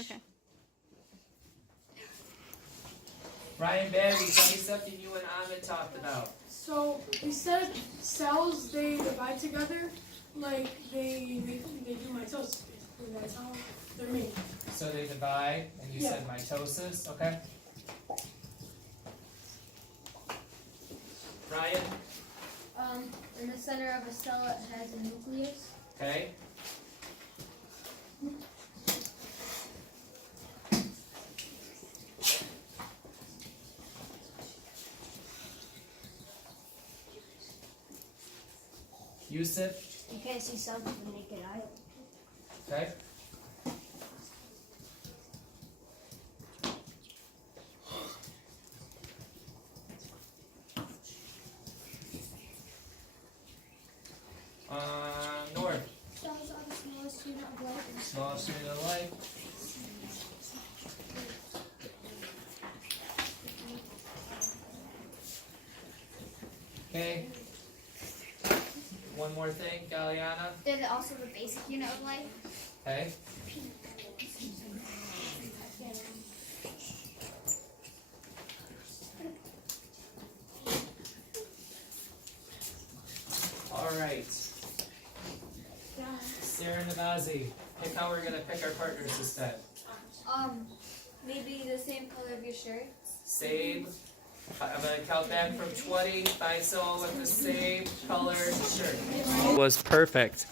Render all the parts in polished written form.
Okay. Ryan Bailey, tell me something you and Ahmed talked about. So we said cells, they divide together, like they do mitosis basically. That's how they're made. So they divide, and you said mitosis, okay? Ryan? In the center of a cell, it has a nucleus. Okay. Yusuf? You can't see cells with the naked eye. Okay. North. Cells are the smallest unit of life. Smallest unit of life. Okay. One more thing, Galiana. They're also the basic unit of life. Okay. All right. Sarah Navazi, pick how we're gonna pick our partners instead. Maybe the same color of your shirt. Same. I'm gonna count back from 20. Find someone with the same colored shirt. Was perfect.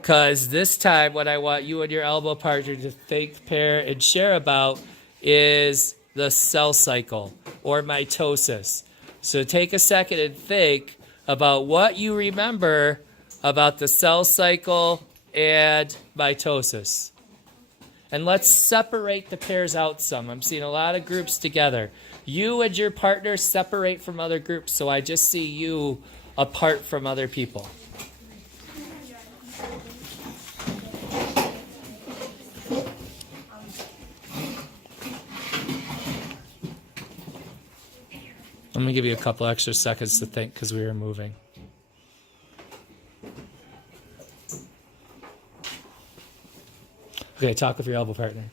Cause this time, what I want you and your elbow partner to think, pair, and share about is the cell cycle or mitosis. So take a second and think about what you remember about the cell cycle and mitosis. And let's separate the pairs out some. I'm seeing a lot of groups together. You and your partner separate from other groups, so I just see you apart from other people. I'm gonna give you a couple extra seconds to think because we were moving. Okay, talk with your elbow partner.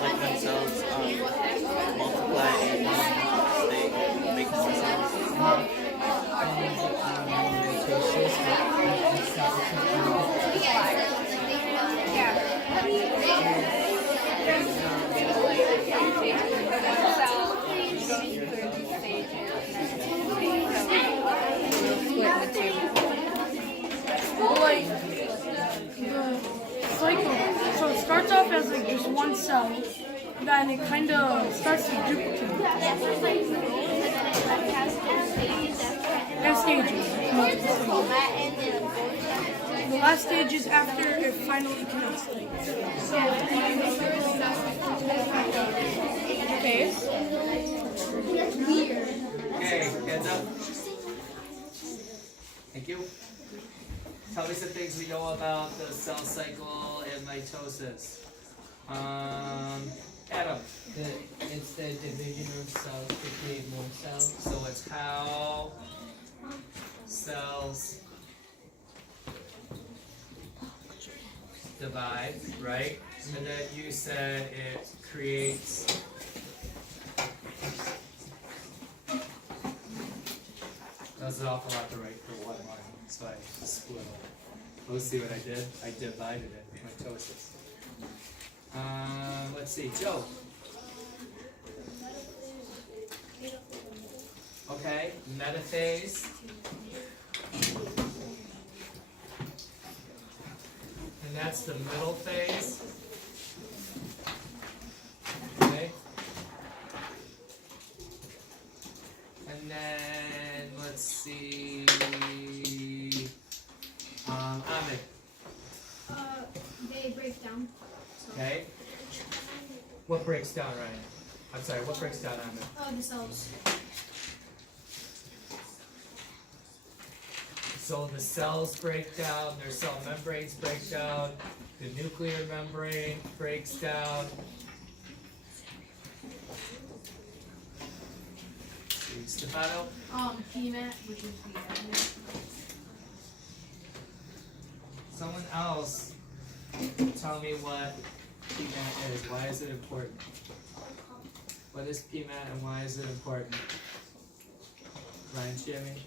Like themselves multiply and they make more cells. Like the cycle. So it starts off as like just one cell, then it kind of starts to duplicate. And stages. The last stage is after it finally connects. Okay. Okay, hands up. Thank you. Tell me some things we know about the cell cycle and mitosis. Adam. It's the division of cells to create more cells. So it's how cells divide, right? And then you said it creates that's an awful lot to write for one line, so I split it. Let's see what I did. I divided it, mitosis. Let's see, Joe. Okay, metaphase. And that's the middle phase. Okay. And then let's see. Ahmed. They break down. Okay. What breaks down, Ryan? I'm sorry, what breaks down, Ahmed? Oh, the cells. So the cells break down, their cell membranes break down, the nuclear membrane breaks down. Stefano? PMAT, which is the Someone else tell me what PMAT is. Why is it important? What is PMAT and why is it important? Ryan, Jimmy?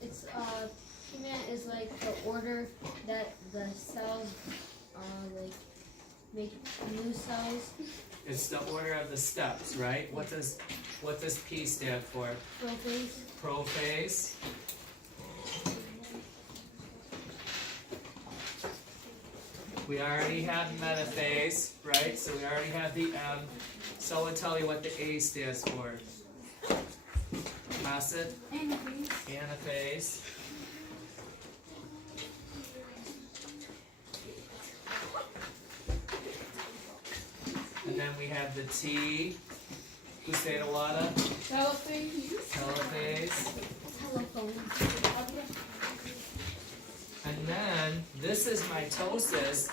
It's PMAT is like the order that the cells like make new cells. It's the order of the steps, right? What does P stand for? Prophase. Prophase. We already have metaphase, right? So we already have the M. Someone tell me what the A stands for. Acid. Anaphase. And then we have the T. Who say it a lot of? Telophase. Telephone. And then this is mitosis,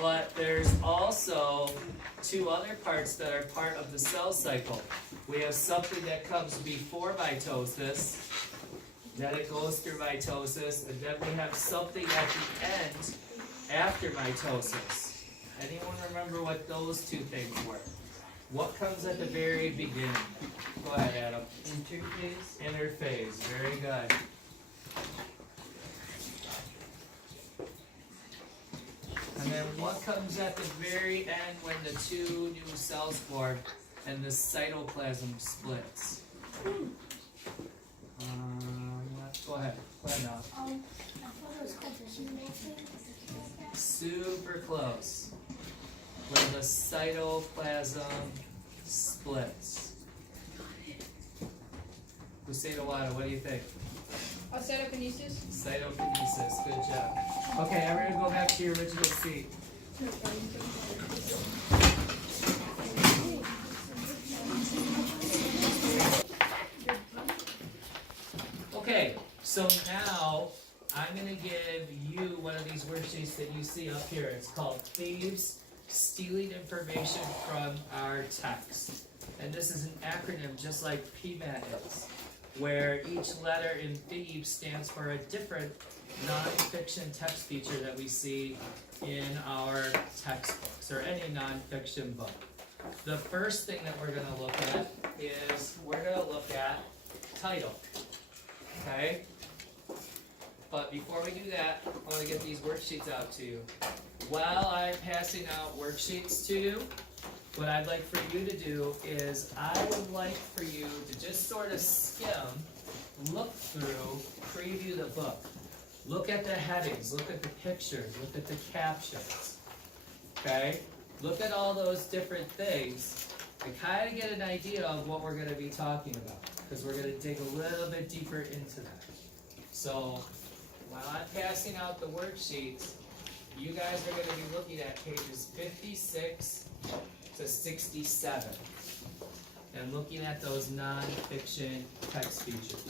but there's also two other parts that are part of the cell cycle. We have something that comes before mitosis, then it goes through mitosis, and then we have something at the end after mitosis. Anyone remember what those two things were? What comes at the very beginning? Go ahead, Adam. Interphase. Interphase, very good. And then what comes at the very end when the two new cells form and the cytoplasm splits? Go ahead. Go ahead now. I thought it was called the Super close. When the cytoplasm splits. Hussein-Awada, what do you think? Cytokinesis. Cytokinesis, good job. Okay, everyone go back to your original seat. Okay, so now I'm going to give you one of these worksheets that you see up here. It's called Thieves Stealing Information from Our Text. And this is an acronym just like PMAT is, where each letter in Thieves stands for a different non-fiction text feature that we see in our textbooks or any non-fiction book. The first thing that we're going to look at is we're going to look at title. Okay? But before we do that, I want to get these worksheets out to you. While I'm passing out worksheets to you, what I'd like for you to do is I would like for you to just sort of skim, look through, preview the book. Look at the headings, look at the pictures, look at the captions. Okay? Look at all those different things and kind of get an idea of what we're going to be talking about, because we're going to dig a little bit deeper into that. So while I'm passing out the worksheets, you guys are going to be looking at pages 56 to 67 and looking at those non-fiction text features.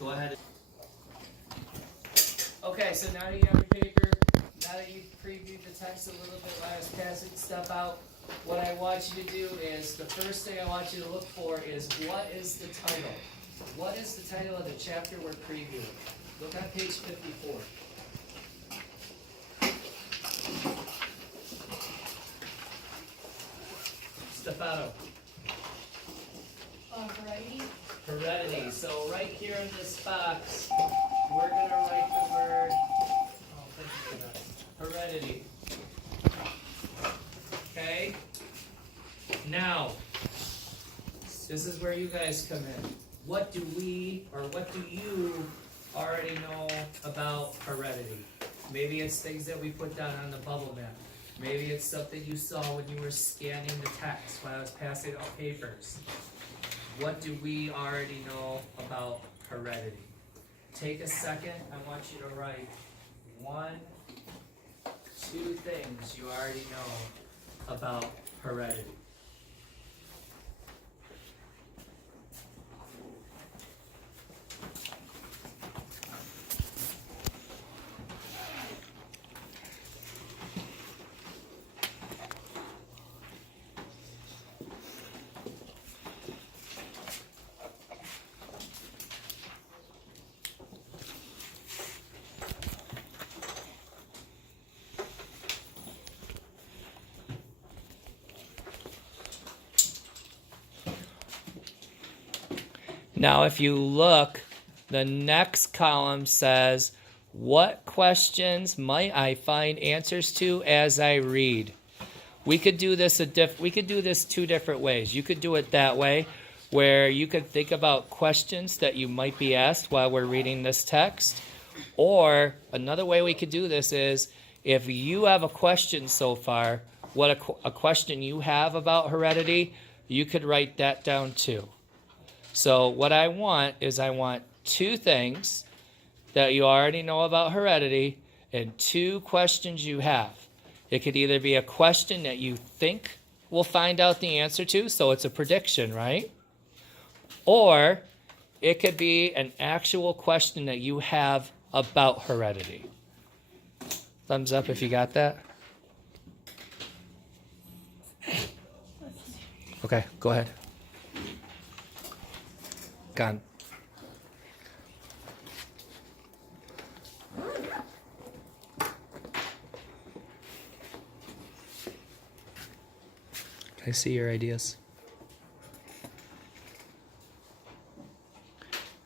Go ahead. Okay, so now that you have your paper, now that you've previewed the text a little bit while I was passing stuff out, what I want you to do is, the first thing I want you to look for is, what is the title? What is the title of the chapter we're previewing? Look on page 54. Stefano. Variety. Heredity. So right here in this box, we're going to write the word heredity. Okay? Now, this is where you guys come in. What do we, or what do you already know about heredity? Maybe it's things that we put down on the bubble map. Maybe it's something you saw when you were scanning the text while I was passing out papers. What do we already know about heredity? Take a second. I want you to write 1, 2 things you already know about heredity. Now, if you look, the next column says, what questions might I find answers to as I read? We could do this two different ways. You could do it that way, where you could think about questions that you might be asked while we're reading this text. Or another way we could do this is, if you have a question so far, what a question you have about heredity, you could write that down too. So what I want is I want 2 things that you already know about heredity and 2 questions you have. It could either be a question that you think we'll find out the answer to, so it's a prediction, right? Or it could be an actual question that you have about heredity. Thumbs up if you got that. Okay, go ahead. Gone. Can I see your ideas?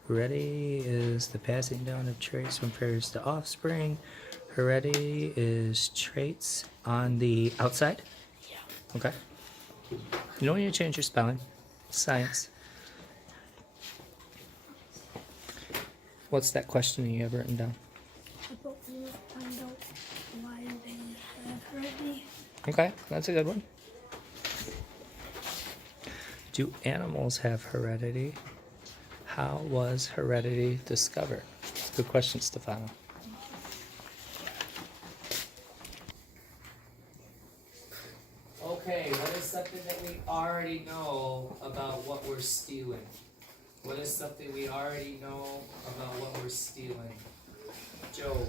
Heredity is the passing down of traits from parents to offspring. Heredity is traits on the outside? Yeah. Okay. You don't need to change your spelling. Science. What's that question you have written down? About you find out why they have heredity. Okay, that's a good one. Do animals have heredity? How was heredity discovered? Good question, Stefano. Okay, what is something that we already know about what we're stealing? What is something we already know about what we're stealing? Joe.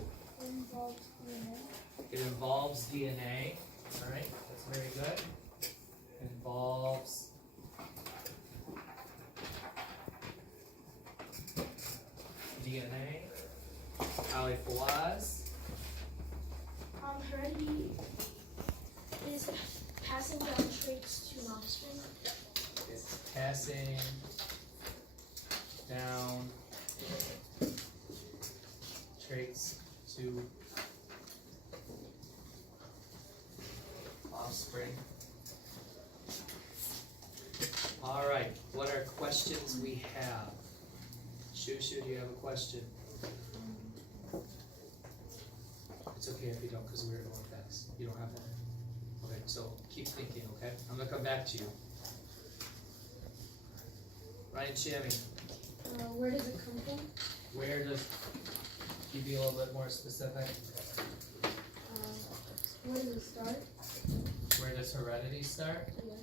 It involves DNA. All right, that's very good. It involves DNA. Ali Fawaz. Heredity is passing down traits to an offspring. It's passing down traits to offspring. All right, what are questions we have? Shushu, do you have a question? It's okay if you don't, because we're going fast. You don't have one? Okay, so keep thinking, okay? I'm going to come back to you. Ryan Shammy, Where does it come from? where does, can you be a little bit more specific? Where does it start? Where does heredity start? Yeah.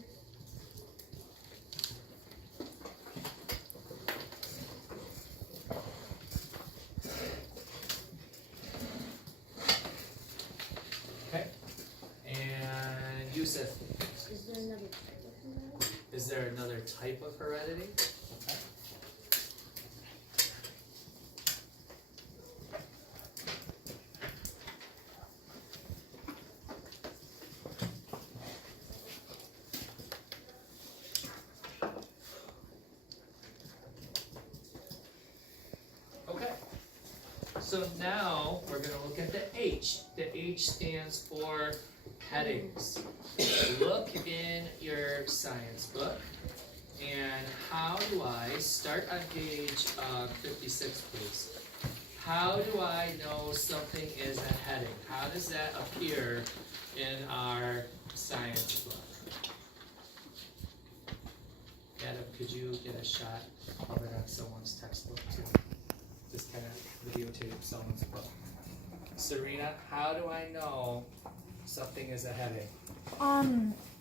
Okay. And Yusuf, Is there another type of heredity? is there another type of heredity? Okay. Okay. So now we're going to look at the H. The H stands for headings. Look in your science book. And how do I start on page 56, please? How do I know something is a heading? How does that appear in our science book? Adam, could you get a shot of it on someone's textbook too? Just kind of videotape someone's book. Serena, how do I know something is a heading?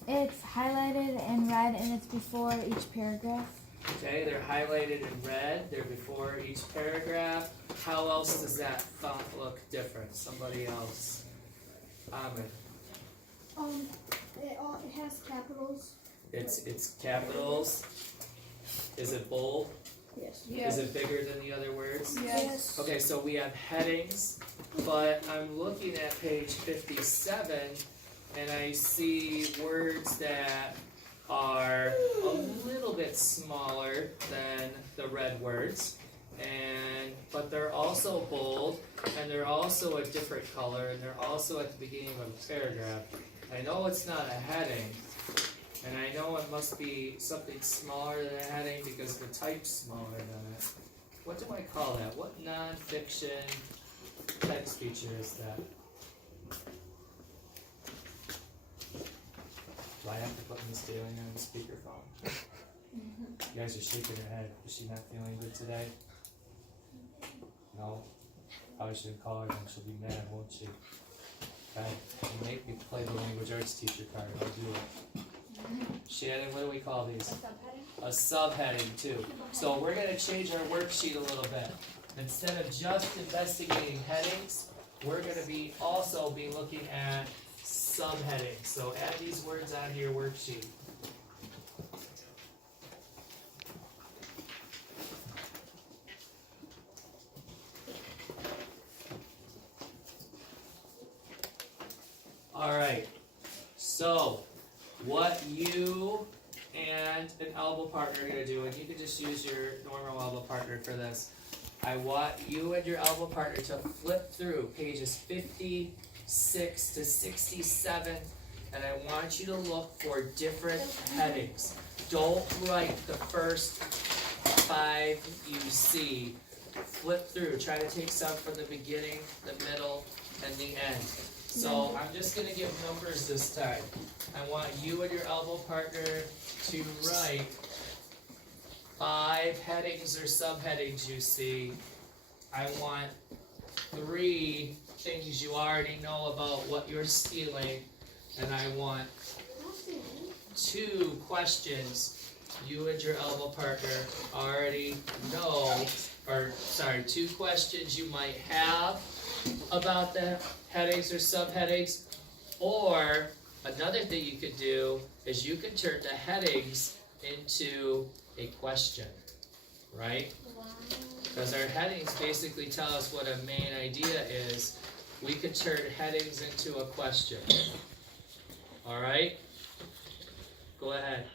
It's highlighted in red and it's before each paragraph. Okay, they're highlighted in red, they're before each paragraph. How else does that font look different? Somebody else. Ahmed. It has capitals. It's capitals. Is it bold? Yes. Is it bigger than the other words? Yes. Okay, so we have headings, but I'm looking at page 57 and I see words that are a little bit smaller than the red words, but they're also bold, and they're also a different color, and they're also at the beginning of a paragraph. I know it's not a heading, and I know it must be something smaller than a heading because the type's smaller than it. What do I call that? What non-fiction text feature is that? Do I have to put Miss Daly on the speakerphone? You guys are shaking your head. Is she not feeling good today? No? Probably should call her, then she'll be mad, won't she? Okay, you make me play the language arts teacher card, I'll do it. Shannon, what do we call these? A subheading too. So we're gonna change our worksheet a little bit. Instead of just investigating headings, we're gonna be also be looking at subheadings. So add these words onto your worksheet. Alright, so what you and an elbow partner are going to do, and you can just use your normal elbow partner for this. I want you and your elbow partner to flip through pages 56 to 67, and I want you to look for different headings. Don't write the first 5 you see. Flip through, try to take some from the beginning, the middle, and the end. So I'm just going to give numbers this time. I want you and your elbow partner to write 5 headings or subheadings you see. I want 3 things you already know about what you're stealing. And I want 2 questions you and your elbow partner already know, or sorry, 2 questions you might have about the headings or subheadings. Or another thing you could do is you could turn the headings into a question, right? Because our headings basically tell us what a main idea is. We could turn headings into a question. All right? Go ahead.